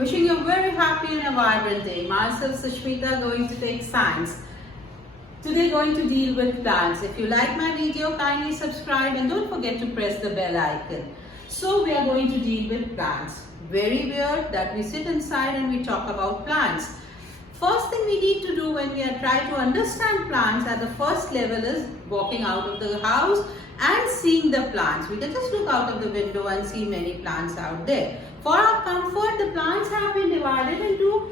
Wishing you a very happy and a vibrant day. Myself, Sushmita, going to take science. Today going to deal with plants. If you like my video, kindly subscribe and don't forget to press the bell icon. So we are going to deal with plants. Very weird that we sit inside and we talk about plants. First thing we need to do when we are trying to understand plants at the first level is walking out of the house and seeing the plants. We can just look out of the window and see many plants out there. For our comfort, the plants have been divided into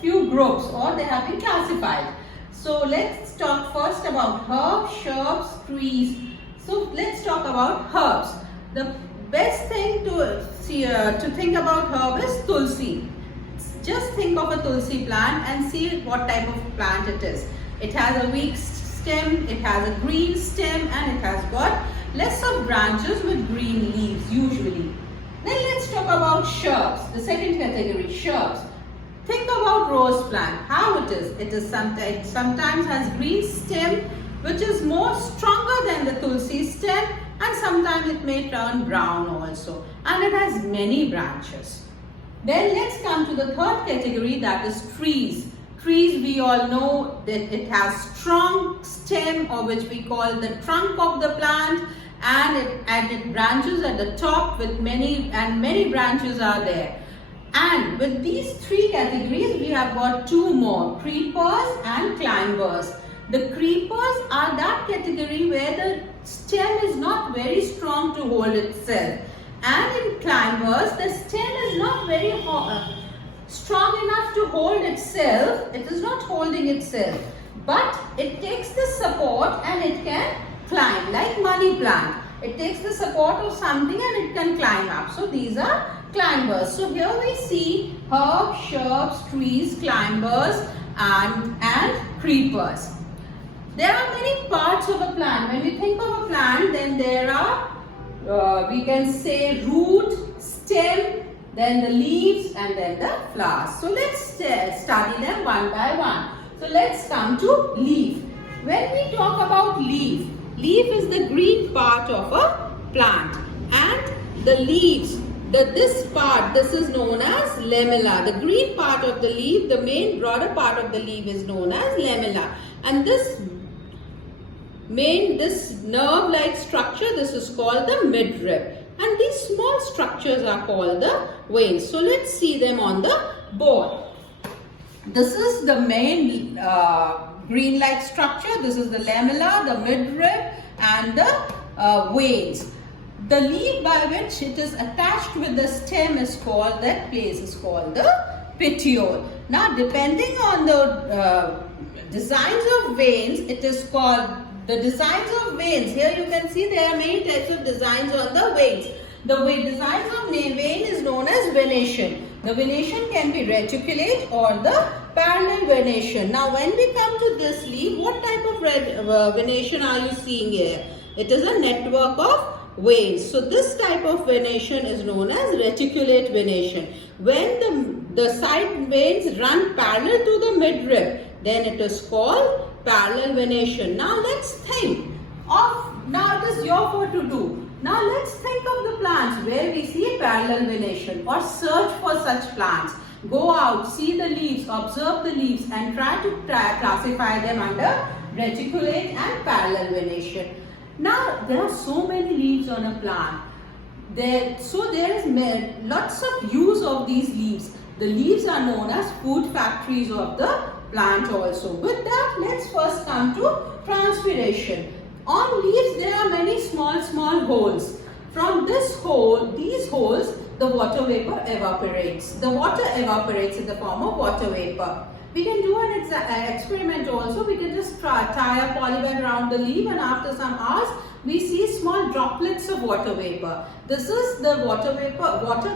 few groups, or they have been classified. So let's talk first about herbs, shrubs, trees. So let's talk about herbs. The best thing to think about herb is tulsi. Just think of a tulsi plant and see what type of plant it is. It has a weak stem, it has a green stem, and it has got less of branches with green leaves usually. Then let's talk about shrubs, the second category, shrubs. Think about rose plant, how it is. It is sometimes has green stem which is more stronger than the tulsi stem, and sometimes it may turn brown also, and it has many branches. Then let's come to the third category, that is trees. Trees, we all know that it has strong stem, or which we call the trunk of the plant, and it branches at the top with many branches are there. And with these three categories, we have got two more, creepers and climbers. The creepers are that category where the stem is not very strong to hold itself. And in climbers, the stem is not very strong enough to hold itself. It is not holding itself, but it takes the support and it can climb, like money plant. It takes the support of something and it can climb up. So these are climbers. So here we see herbs, shrubs, trees, climbers and creepers. There are many parts of a plant. When we think of a plant, then there are we can say root, stem, then the leaves, and then the flowers. So let's study them one by one. So let's come to leaf. When we talk about leaf, leaf is the green part of a plant, and the leaves, this is known as lamella. The green part of the leaf, the main broader part of the leaf is known as lamella, and this nerve-like structure, this is called the midrib, and these small structures are called the veins. So let's see them on the board. This is the main green-like structure. This is the lamella, the midrib, and the veins. The leaf by which it is attached with the stem is called, that place is called the petiole. Now depending on the designs of veins, it is called the designs of veins. Here you can see there are many types of designs on the veins. The designs of vein is known as venation. The venation can be reticulate or the parallel venation. Now when we come to this leaf, what type of venation are you seeing here? It is a network of veins. So this type of venation is known as reticulate venation. When the side veins run parallel to the midrib, then it is called parallel venation. Now let's think of, now it is your turn to do. Now let's think of the plants where we see parallel venation, or search for such plants. Go out, see the leaves, observe the leaves, and try to classify them under reticulate and parallel venation. Now there are so many leaves on a plant. So there is lots of use of these leaves. The leaves are known as food factories of the plant also. With that, let's first come to transpiration. On leaves there are many small holes. From these holes, the water vapor evaporates. The water evaporates in the form of water vapor. We can do an experiment also. We can just tie a polybag around the leaf, and after some hours we see small droplets of water vapor. This is the water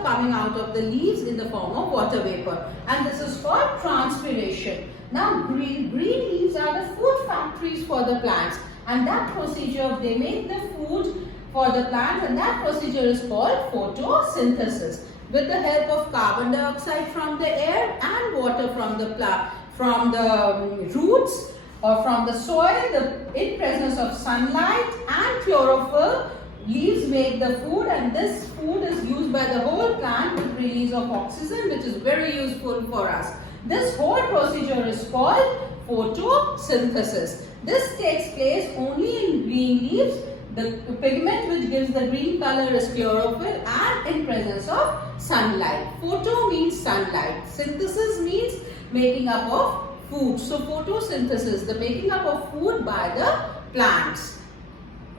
coming out of the leaves in the form of water vapor, and this is called transpiration. Now green leaves are the food factories for the plants, and that procedure, they make the food for the plants, and that procedure is called photosynthesis. With the help of carbon dioxide from the air and water from the roots or from the soil, in presence of sunlight and chlorophyll, leaves make the food, and this food is used by the whole plant with release of oxygen, which is very useful for us. This whole procedure is called photosynthesis. This takes place only in green leaves. The pigment which gives the green color is chlorophyll, and in presence of sunlight. Photo means sunlight. Synthesis means making up of food. So photosynthesis, the making up of food by the plants.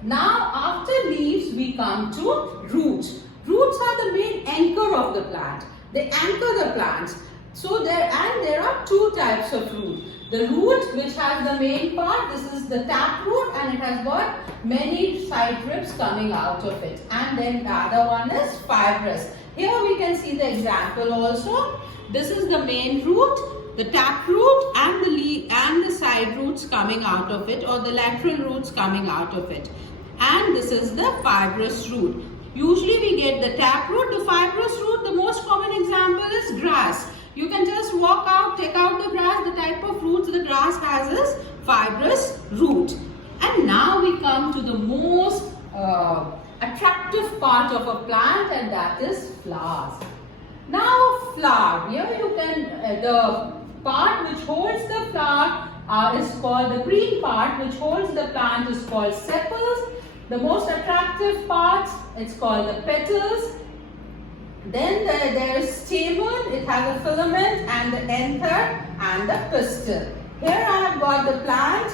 Now after leaves we come to roots. Roots are the main anchor of the plant. They anchor the plants. So there are two types of root. The root which has the main part, this is the tap root, and it has got many side ribs coming out of it. And then the other one is fibrous. Here we can see the example also. This is the main root, the tap root, and the leaf and the side roots coming out of it, or the lateral roots coming out of it. And this is the fibrous root. Usually we get the tap root, the fibrous root. The most common example is grass. You can just walk out, take out the grass. The type of roots the grass has is fibrous root. And now we come to the most attractive part of a plant, and that is flowers. Now flower, here you can, the part which holds the flower is called, the green part which holds the plant is called sepals. The most attractive part, it's called the petals. Then there is stamen, it has a filament, and the anther and the pistil. Here I have got the plant,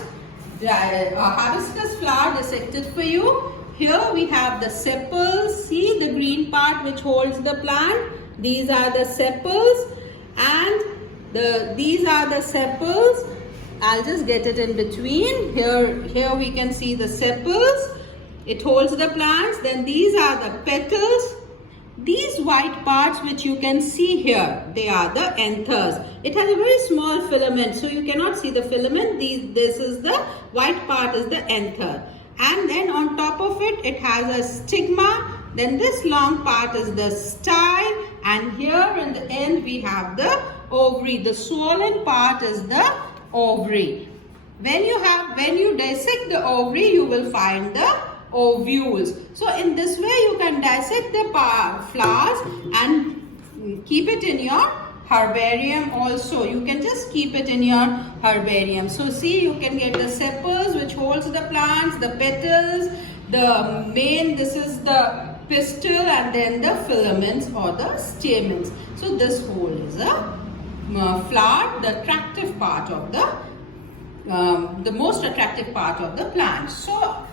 hibiscus flower dissected for you. Here we have the sepals. See the green part which holds the plant. These are the sepals, and these are the sepals. I'll just get it in between. Here we can see the sepals. It holds the plants. Then these are the petals. These white parts which you can see here, they are the anthers. It has a very small filament, so you cannot see the filament. This is the white part is the anther. And then on top of it, it has a stigma. Then this long part is the style. And here in the end, we have the ovary. The swollen part is the ovary. When you dissect the ovary, you will find the ovules. So in this way you can dissect the flowers and keep it in your herbarium also. You can just keep it in your herbarium. So see, you can get the sepals which holds the plants, the petals, the main, this is the pistil, and then the filaments or the stamens. So this whole is a flower, the attractive part of the most attractive part of the plant. So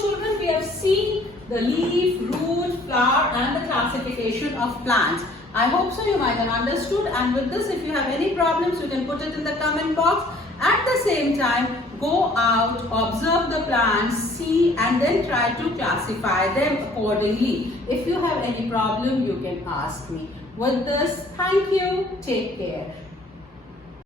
children, we have seen the leaf, root, flower, and the classification of plants. I hope so you might have understood, and with this, if you have any problems, you can put it in the comment box. At the same time, go out, observe the plants, see, and then try to classify them accordingly. If you have any problem, you can ask me. With this, thank you, take care.